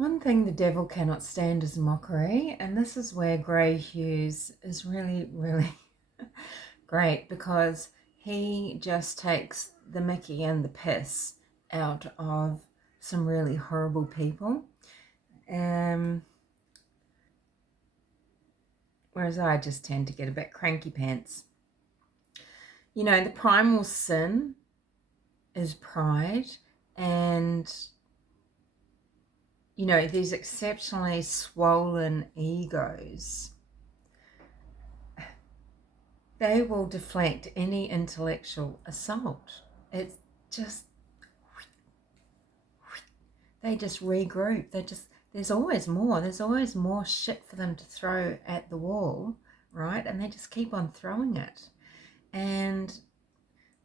One thing the devil cannot stand is mockery, and this is where Grey Hughes is really, really great, because he just takes the mickey and the piss out of some really horrible people. Whereas I just tend to get a bit cranky pants. You know, the primal sin is pride, and you know, these exceptionally swollen egos, they will deflect any intellectual assault. It's just, they just regroup. There's always more shit for them to throw at the wall, right? And they just keep on throwing it and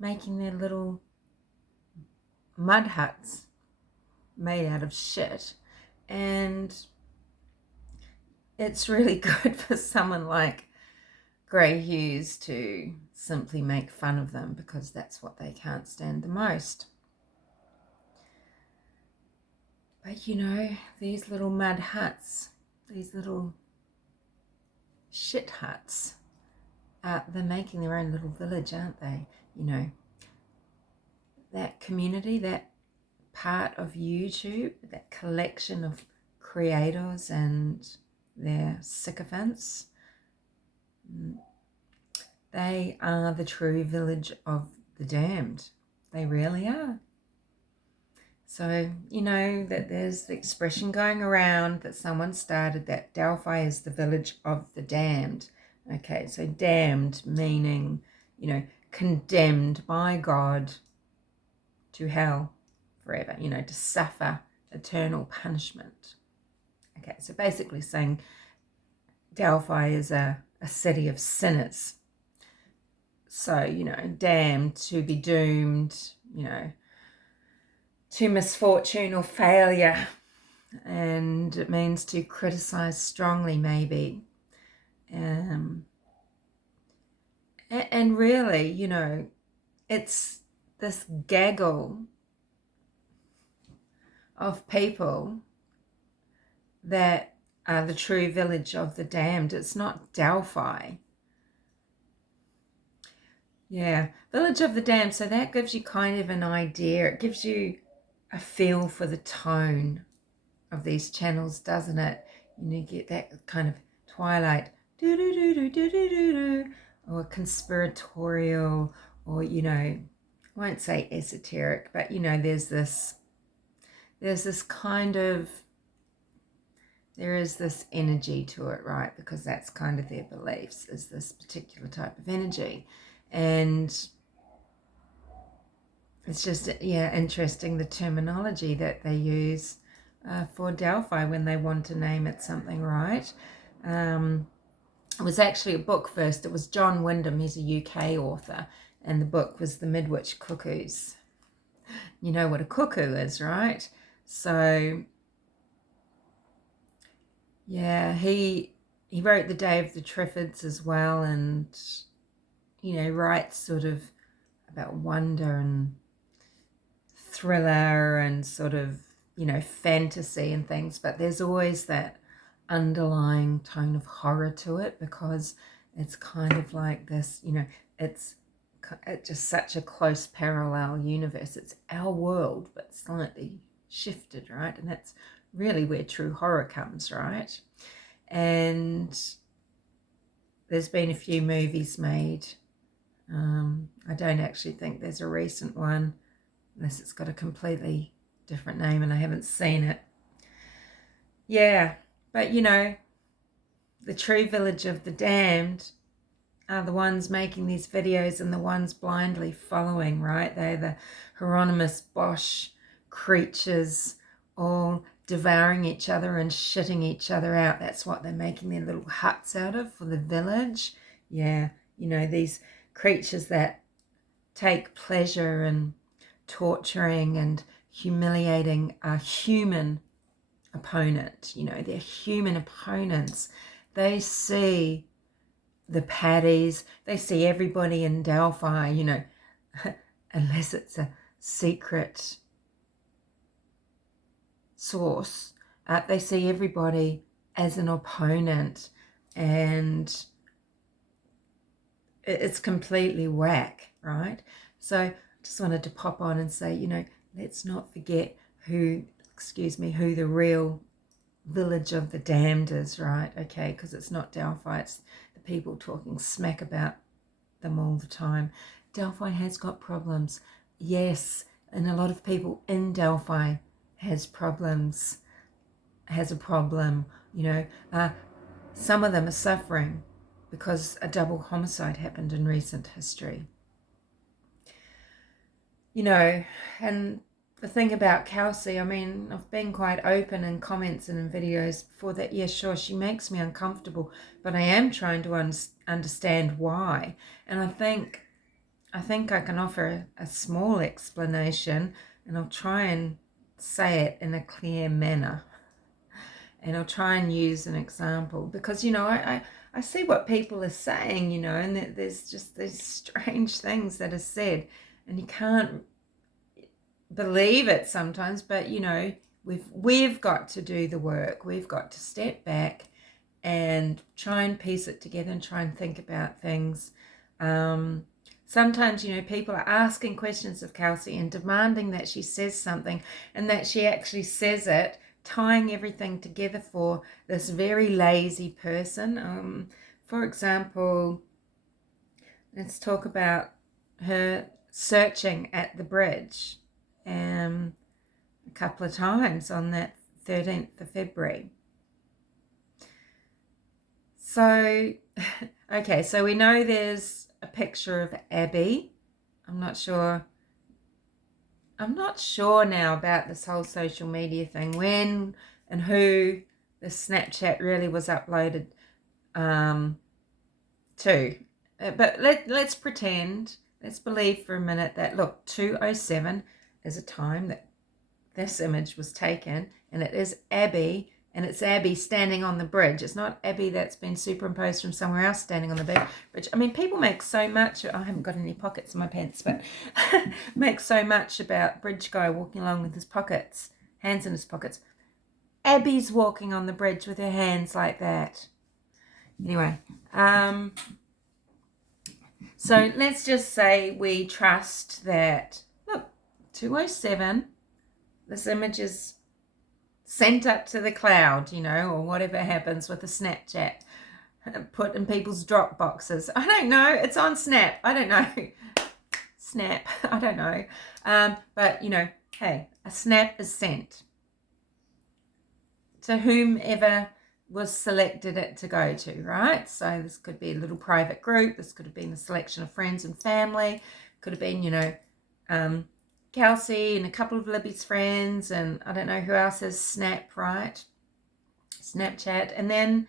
making their little mud huts made out of shit. And it's really good for someone like Grey Hughes to simply make fun of them, because that's what they can't stand the most. But you know, these little mud huts, these little shit huts, they're making their own little village, aren't they? You know, that community, that part of YouTube, that collection of creators and their sycophants, they are the true village of the damned. They really are. So, you know that there's the expression going around that someone started, that Delphi is the village of the damned. Okay, so damned meaning, you know, condemned by God to hell forever, you know, to suffer eternal punishment. Okay, so basically saying Delphi is a city of sinners. So, you know, damned, to be doomed, you know, to misfortune or failure. And it means to criticize strongly, maybe. And really, you know, it's this gaggle of people that are the true village of the damned. It's not Delphi. Yeah, village of the damned. So that gives you kind of an idea. It gives you a feel for the tone of these channels, doesn't it? You know, you get that kind of Twilight, or conspiratorial, or, you know, I won't say esoteric, but you know, there's this kind of, there is this energy to it, right? Because that's kind of their beliefs, is this particular type of energy. And it's just, yeah, interesting the terminology that they use for Delphi when they want to name it something, right? It was actually a book first. It was John Wyndham, he's a UK author, and the book was The Midwich Cuckoos. You know what a cuckoo is, right? So, yeah, he wrote The Day of the Triffids as well, and, you know, writes sort of about wonder and thriller and sort of, you know, fantasy and things, but there's always that underlying tone of horror to it, because it's kind of like this, you know, it's just such a close parallel universe. It's our world, but slightly shifted, right? And that's really where true horror comes, right? And there's been a few movies made. I don't actually think there's a recent one, unless it's got a completely different name and I haven't seen it. Yeah, but you know, the true village of the damned are the ones making these videos and the ones blindly following, right? They're the Hieronymus Bosch creatures, all devouring each other and shitting each other out. That's what they're making their little huts out of for the village. Yeah, you know, these creatures that take pleasure in torturing and humiliating a human opponent. You know, they're human opponents. They see the paddies, they see everybody in Delphi, you know, unless it's a secret source, They see everybody as an opponent, and it's completely whack, right? So I just wanted to pop on and say, you know, let's not forget who the real village of the damned is, right? Okay, because it's not Delphi, it's the people talking smack about them all the time. Delphi has got problems, yes, and a lot of people in Delphi has a problem, you know. Some of them are suffering because a double homicide happened in recent history, you know. And the thing about Kelsi, I mean, I've been quite open in comments and in videos before that, yeah, sure, she makes me uncomfortable, but I am trying to understand why. And I think I can offer a small explanation, and I'll try and say it in a clear manner. And I'll try and use an example because, you know, I see what people are saying, you know, and there's just these strange things that are said, and you can't believe it sometimes, but, you know, we've got to do the work. We've got to step back and try and piece it together and try and think about things. Sometimes, you know, people are asking questions of Kelsi and demanding that she says something, and that she actually says it, tying everything together for this very lazy person. For example, let's talk about her searching at the bridge a couple of times on that 13th of February. So, okay, so we know there's a picture of Abby. I'm not sure now about this whole social media thing, when and who the Snapchat really was uploaded to. But let's pretend, let's believe for a minute that, look, 2:07 is a time that this image was taken, and it is Abby, and it's Abby standing on the bridge. It's not Abby that's been superimposed from somewhere else standing on the bridge. I mean, people make so much, I haven't got any pockets in my pants, but make so much about bridge guy walking along with his pockets, hands in his pockets. Abby's walking on the bridge with her hands like that. Anyway, so let's just say we trust that, look, 2:07, this image is sent up to the cloud, you know, or whatever happens with the Snapchat, put in people's drop boxes. I don't know. It's on Snap. I don't know. Snap. I don't know. But, you know, hey, a snap is sent to whomever was selected it to go to, right? So this could be a little private group. This could have been a selection of friends and family. Could have been, you know, Kelsi and a couple of Libby's friends, and I don't know who else has Snap, right? Snapchat. And then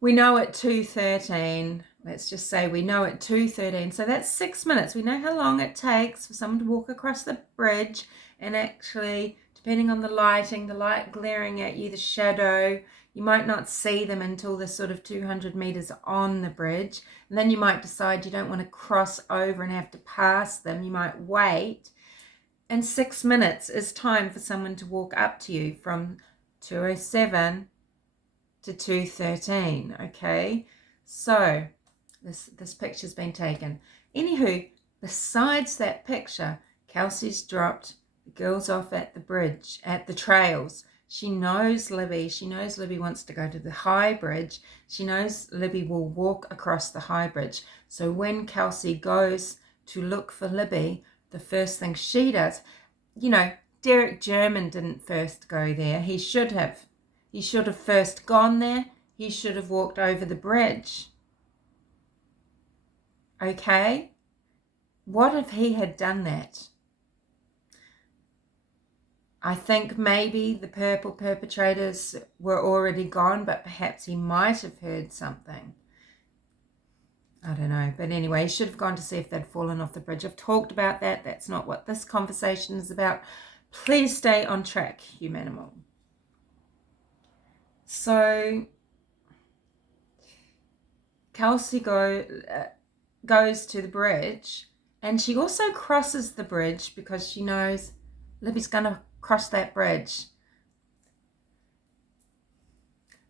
we know at 2:13, let's just say we know at 2:13, so that's 6 minutes. We know how long it takes for someone to walk across the bridge, and actually, depending on the lighting, the light glaring at you, the shadow, you might not see them until they're sort of 200 meters on the bridge. And then you might decide you don't want to cross over and have to pass them. You might wait. And 6 minutes is time for someone to walk up to you from 2:07 to 2:13. Okay, so this picture's been taken. Anywho, besides that picture, Kelsi's dropped the girls off at the bridge, at the trails. She knows Libby. She knows Libby wants to go to the high bridge. She knows Libby will walk across the high bridge. So when Kelsi goes to look for Libby, the first thing she does, you know, Derek German didn't first go there. He should have. He should have first gone there. He should have walked over the bridge. Okay? What if he had done that? I think maybe the purple perpetrators were already gone, but perhaps he might have heard something. I don't know. But anyway, he should have gone to see if they'd fallen off the bridge. I've talked about that. That's not what this conversation is about. Please stay on track, humanimal. So Kelsi goes to the bridge, and she also crosses the bridge because she knows Libby's going to cross that bridge.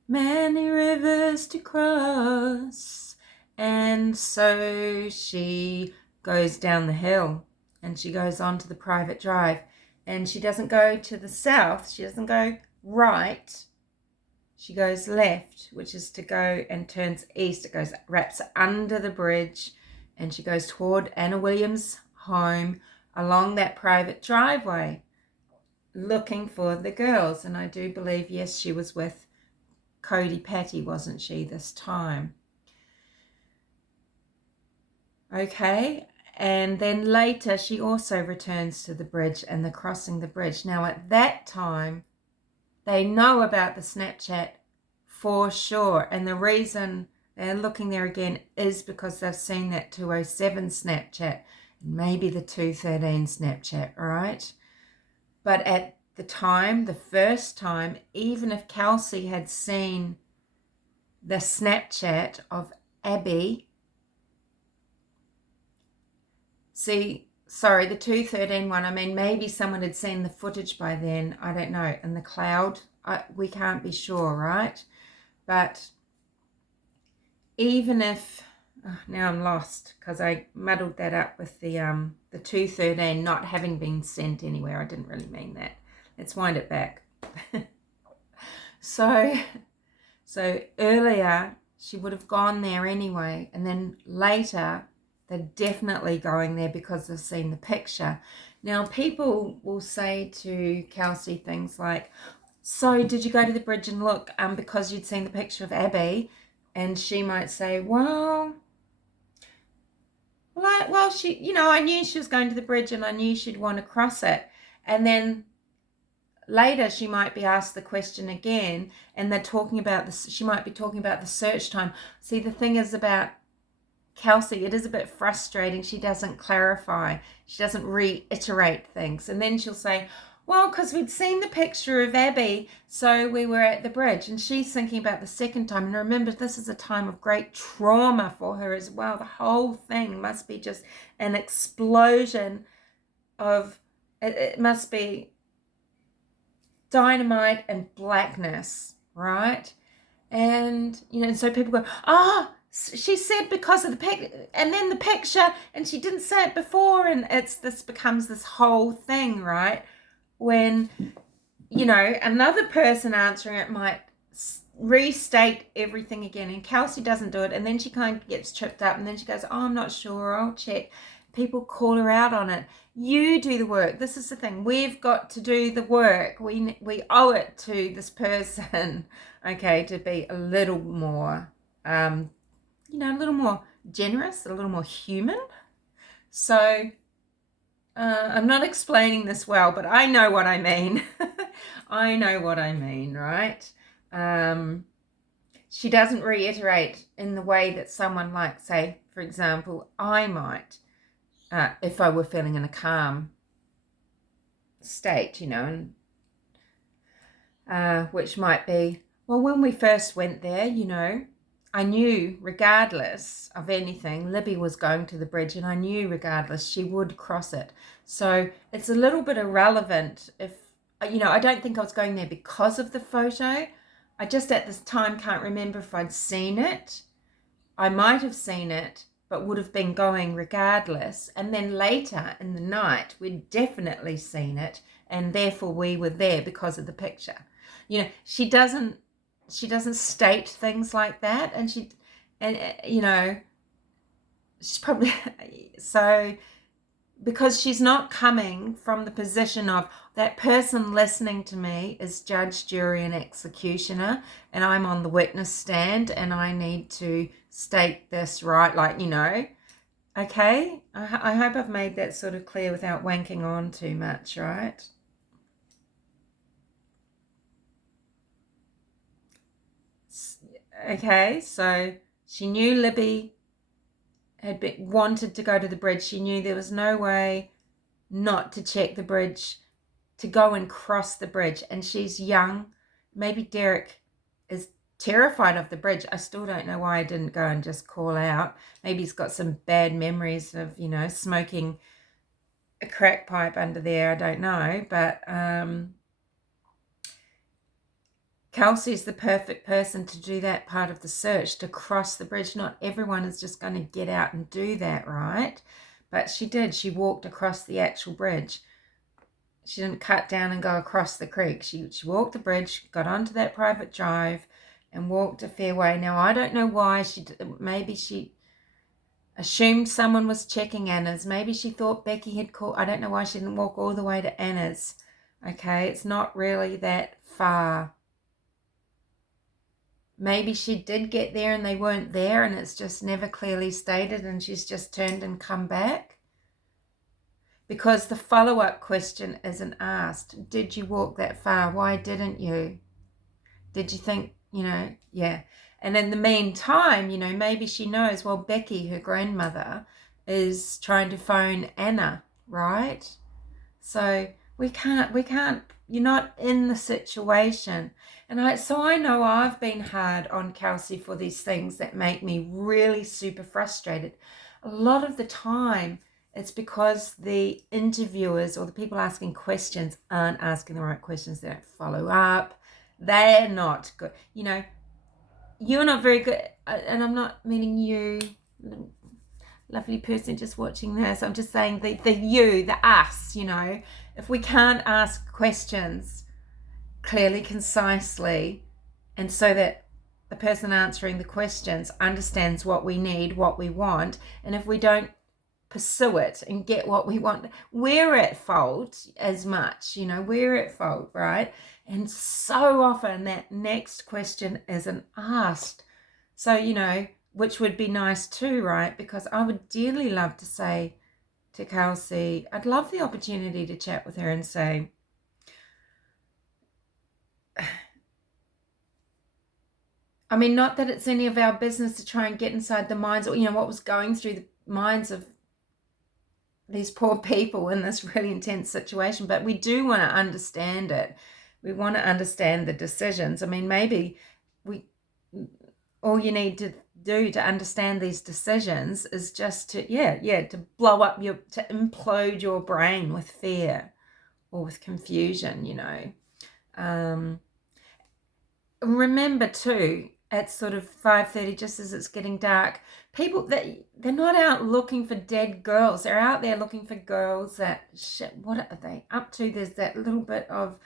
many rivers to cross. And so she goes down the hill and she goes onto the private drive, and she doesn't go to the south, she doesn't go right, she goes left, which is to go, and turns east. It goes, wraps under the bridge, and she goes toward Anna Williams' home along that private driveway, looking for the girls. And I do believe, yes, she was with Cody Patty, wasn't she, this time? Okay, and then later she also returns to the bridge and they're crossing the bridge. Now at that time, they know about the Snapchat for sure. And the reason they're looking there again is because they've seen that 207 Snapchat, maybe the 213 Snapchat, right? But at the time, the first time, even if Kelsi had seen the Snapchat of Abby, the 213 one, I mean, maybe someone had seen the footage by then, I don't know, in the cloud, we can't be sure, right? But even if, now I'm lost because I muddled that up with the 213 not having been sent anywhere. I didn't really mean that. Let's wind it back. So earlier she would have gone there anyway, and then later they're definitely going there because they've seen the picture. Now people will say to Kelsi things like, so did you go to the bridge and look because you'd seen the picture of Abby? And she might say, well, she, I knew she was going to the bridge and I knew she'd want to cross it. And then later she might be asked the question again, and they're talking about this. She might be talking about the search time. See, the thing is about Kelsi, it is a bit frustrating. She doesn't clarify. She doesn't reiterate things. And then she'll say, well, because we'd seen the picture of Abby, so we were at the bridge. And she's thinking about the second time. And remember, this is a time of great trauma for her as well. The whole thing must be just an explosion of, it must be dynamite and blackness, right? And, so people go, she said because of the pic, and then the picture, and she didn't say it before, and this becomes this whole thing, right? When, another person answering it might restate everything again, and Kelsi doesn't do it, and then she kind of gets tripped up, and then she goes, I'm not sure, I'll check. People call her out on it. You do the work. This is the thing. We've got to do the work. We owe it to this person, okay, to be a little more, a little more generous, a little more human. So I'm not explaining this well, but I know what I mean. I know what I mean, right? She doesn't reiterate in the way that someone like, say, for example, I might, if I were feeling in a calm state, and which might be, well, when we first went there, I knew regardless of anything, Libby was going to the bridge, and I knew regardless she would cross it. So it's a little bit irrelevant if, I don't think I was going there because of the photo. I just at this time can't remember if I'd seen it. I might have seen it, but would have been going regardless. And then later in the night, we'd definitely seen it, and therefore we were there because of the picture. She doesn't state things like that, and she's probably so, because she's not coming from the position of that person listening to me is judge, jury, and executioner, and I'm on the witness stand, and I need to state this right, okay? I hope I've made that sort of clear without wanking on too much, right? Okay, so she knew Libby had wanted to go to the bridge. She knew there was no way not to check the bridge, to go and cross the bridge. And she's young. Maybe Derek is terrified of the bridge. I still don't know why I didn't go and just call out. Maybe he's got some bad memories of, smoking a crack pipe under there. I don't know. But Kelsey's the perfect person to do that part of the search, to cross the bridge. Not everyone is just going to get out and do that, right? But she did. She walked across the actual bridge. She didn't cut down and go across the creek. She walked the bridge, got onto that private drive, and walked a fair way. Now, I don't know why maybe she assumed someone was checking Anna's. Maybe she thought Becky had called. I don't know why she didn't walk all the way to Anna's. Okay, it's not really that far. Maybe she did get there and they weren't there and it's just never clearly stated and she's just turned and come back. Because the follow-up question isn't asked. Did you walk that far? Why didn't you? Did you think, yeah. And in the meantime, maybe she knows, well, Becky, her grandmother, is trying to phone Anna, right? So we can't, you're not in the situation. And so I know I've been hard on Kelsi for these things that make me really super frustrated. A lot of the time, it's because the interviewers or the people asking questions aren't asking the right questions. They don't follow up. They're not good. You're not very good. And I'm not meaning you, lovely person just watching this. I'm just saying the us, if we can't ask questions clearly, concisely, and so that the person answering the questions understands what we need, what we want, and if we don't pursue it and get what we want, we're at fault as much, we're at fault, right? And so often that next question isn't asked. So, which would be nice too, right? Because I would dearly love to say to Kelsi, I'd love the opportunity to chat with her and say, I mean, not that it's any of our business to try and get inside the minds or, what was going through the minds of these poor people in this really intense situation, but we do want to understand it. We want to understand the decisions. I mean, maybe all you need to do to understand these decisions is just to blow up to implode your brain with fear or with confusion, remember too, at sort of 5:30, just as it's getting dark, people they're not out looking for dead girls. They're out there looking for girls that what are they up to? There's that little bit of,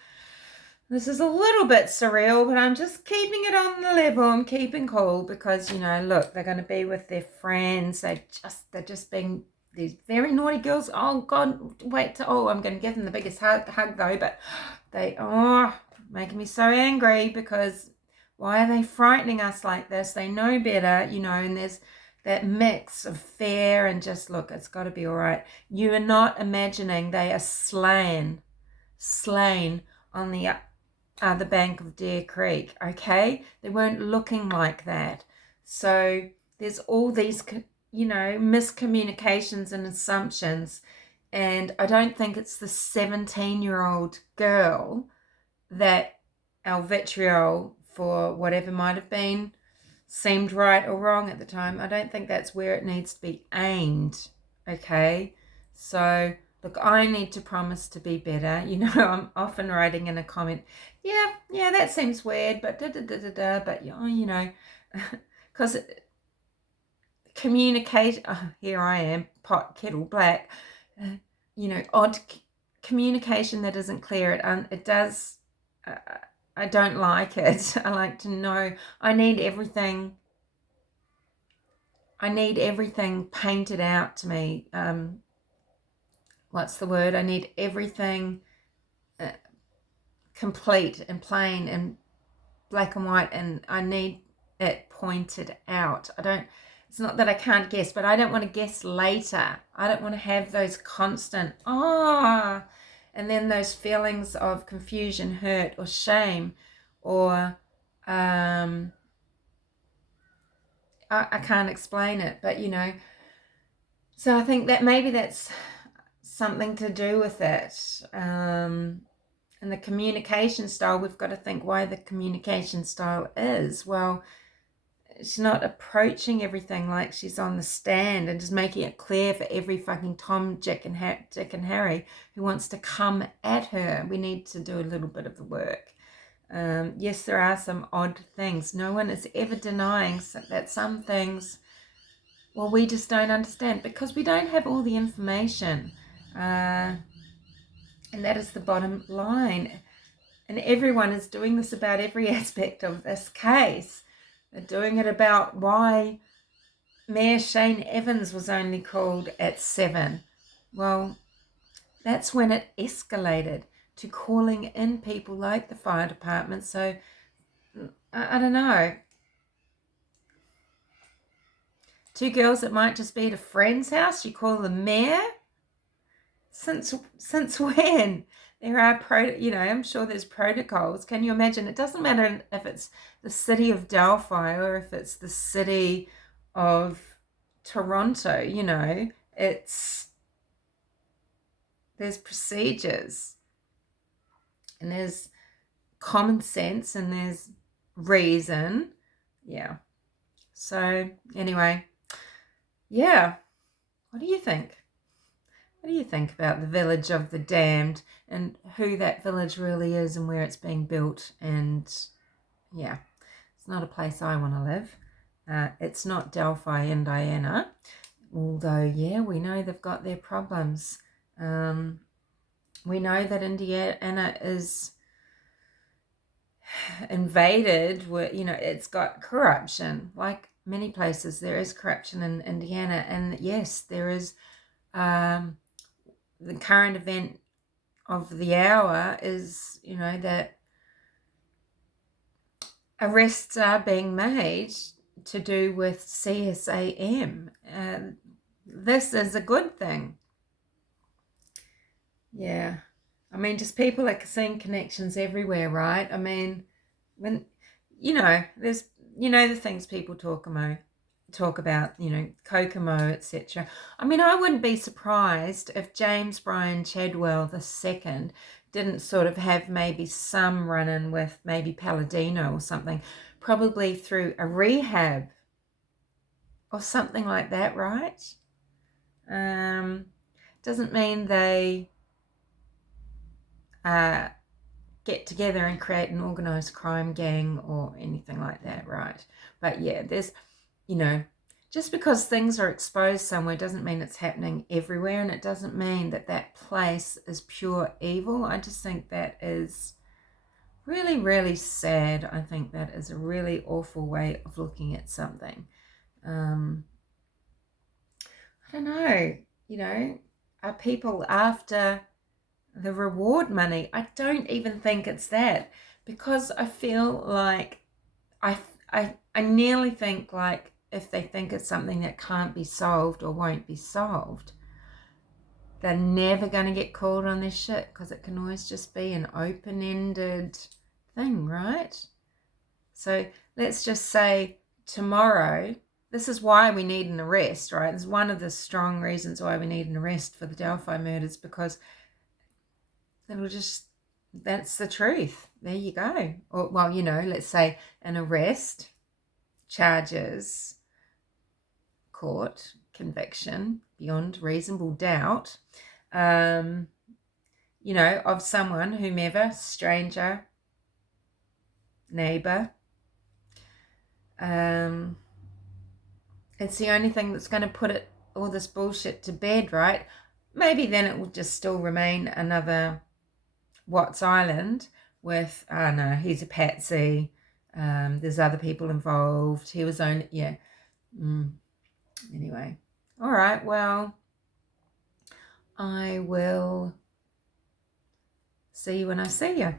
this is a little bit surreal, but I'm just keeping it on the level. I'm keeping cool because, look, they're going to be with their friends. They're just being these very naughty girls. Oh, God, I'm going to give them the biggest hug though, but they are making me so angry because why are they frightening us like this? They know better, and there's that mix of fear and just, look, it's got to be all right. You are not imagining they are slain on the other bank of Deer Creek, okay? They weren't looking like that. So there's all these, miscommunications and assumptions. And I don't think it's the 17-year-old girl that our vitriol for whatever might have been seemed right or wrong at the time. I don't think that's where it needs to be aimed, okay? So, look, I need to promise to be better. I'm often writing in a comment, yeah, that seems weird, but but because communicate, here I am, pot, kettle, black, odd communication that isn't clear, it does, I don't like it. I like to know. I need everything painted out to me. What's the word? I need everything complete and plain and black and white, and I need it pointed out. It's not that I can't guess, but I don't want to guess later. I don't want to have those constant, and then those feelings of confusion, hurt, or shame, or I can't explain it, but so I think that maybe that's something to do with it. And the communication style, we've got to think why the communication style is, well, she's not approaching everything like she's on the stand and just making it clear for every fucking Tom, Dick and Harry who wants to come at her. We need to do a little bit of the work. Yes, there are some odd things. No one is ever denying that some things, well, we just don't understand because we don't have all the information. And that is the bottom line. And everyone is doing this about every aspect of this case. They're doing it about why Mayor Shane Evans was only called at 7. Well, that's when it escalated to calling in people like the fire department. So, I don't know. 2 girls that might just be at a friend's house, you call the mayor? Since when? There are I'm sure there's protocols. Can you imagine? It doesn't matter if it's the city of Delphi or if it's the city of Toronto, there's procedures and there's common sense and there's reason. Yeah. So anyway, yeah. What do you think? What do you think about the village of the damned and who that village really is and where it's being built? And yeah, it's not a place I want to live. It's not Delphi, Indiana, although, yeah, we know they've got their problems. We know that Indiana is invaded with, it's got corruption. Like many places, there is corruption in Indiana. And yes, there is the current event of the hour is, that arrests are being made to do with CSAM. This is a good thing. Yeah. I mean, just people are seeing connections everywhere, right? I mean, when, there's, the things people talk about, Kokomo, etc. I mean, I wouldn't be surprised if James Bryan Chadwell II didn't sort of have maybe some run-in with maybe Palladino or something, probably through a rehab or something like that, right? Doesn't mean they get together and create an organised crime gang or anything like that, right? But yeah, there's, just because things are exposed somewhere doesn't mean it's happening everywhere, and it doesn't mean that that place is pure evil. I just think that is really, really sad. I think that is a really awful way of looking at something. I don't know, are people after the reward money? I don't even think it's that, because I feel like I nearly think like if they think it's something that can't be solved or won't be solved, they're never going to get called on this shit, because it can always just be an open-ended thing, right? So let's just say tomorrow, this is why we need an arrest, right? This is one of the strong reasons why we need an arrest for the Delphi murders, because that's the truth. There you go. Or, well, let's say an arrest, charges, court, conviction, beyond reasonable doubt, of someone, whomever, stranger, neighbor. It's the only thing that's going to put all this bullshit to bed, right? Maybe then it will just still remain another Watts Island with, oh no, he's a patsy. There's other people involved. He was only, yeah. Anyway, all right, well, I will see you when I see you.